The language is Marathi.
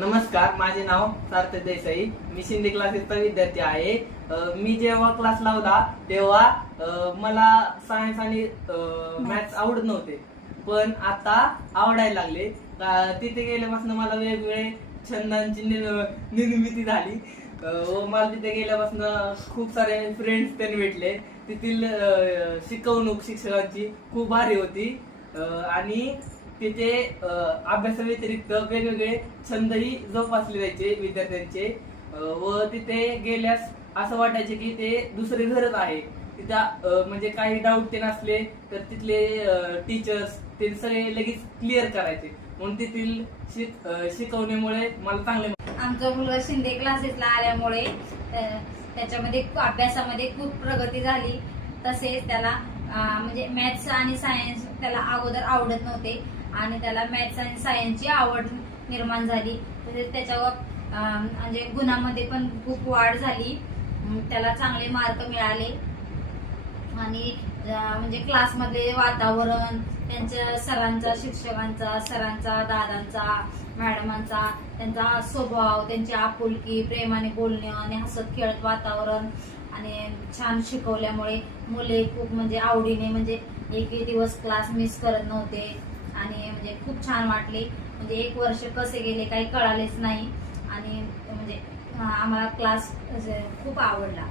नमस्कार, माझे नाव सार्थक देसाई. मी शिंदे क्लासेसचा विद्यार्थी आहे. मी जेव्हा क्लास लावला तेव्हा मला सायन्स आणि मॅथ्स आवडत नव्हते, पण आता आवडायला लागले. तिथे गेल्यापासून मला वेगवेगळे छंदांची निर्मिती झाली व मला तिथे गेल्यापासून खूप सारे फ्रेंड्स त्यांनी भेटले. तेथील शिकवणूक शिक्षकांची खूप भारी होती आणि तिथे अभ्यासाव्यतिरिक्त वेगवेगळे छंदही जोपासले जायचे विद्यार्थ्यांचे व तिथे गेल्यास असं वाटायचे की ते दुसरे घरच आहे. तिथं म्हणजे काही डाऊट ते नसले तर तिथले टीचर्स ते सगळे लगेच क्लिअर करायचे, म्हणून तेथील शिकवण्यामुळे मला चांगले. आमचा मुलगा शिंदे क्लासेसला आल्यामुळे त्याच्यामध्ये अभ्यासामध्ये खूप प्रगती झाली. तसेच त्याला म्हणजे मॅथ्स आणि सायन्स त्याला अगोदर आवडत नव्हते आणि त्याला मॅथ्स आणि सायन्सची आवड निर्माण झाली. तसेच त्याच्यावर म्हणजे गुणामध्ये पण खूप वाढ झाली. त्याला चांगले मार्क मिळाले आणि म्हणजे क्लासमधले वातावरण, त्यांच्या सरांचा, शिक्षकांचा, सरांचा, दादांचा, मॅडमांचा, त्यांचा स्वभाव, त्यांची आपुलकी, प्रेमाने बोलणे आणि हसत खेळत वातावरण आणि छान शिकवल्यामुळे मुले खूप म्हणजे आवडीने म्हणजे एकही दिवस क्लास मिस करत नव्हते आणि म्हणजे खूप छान वाटले. म्हणजे 1 वर्ष कसे गेले काही कळालेच नाही आणि म्हणजे आम्हाला क्लास खूप आवडला.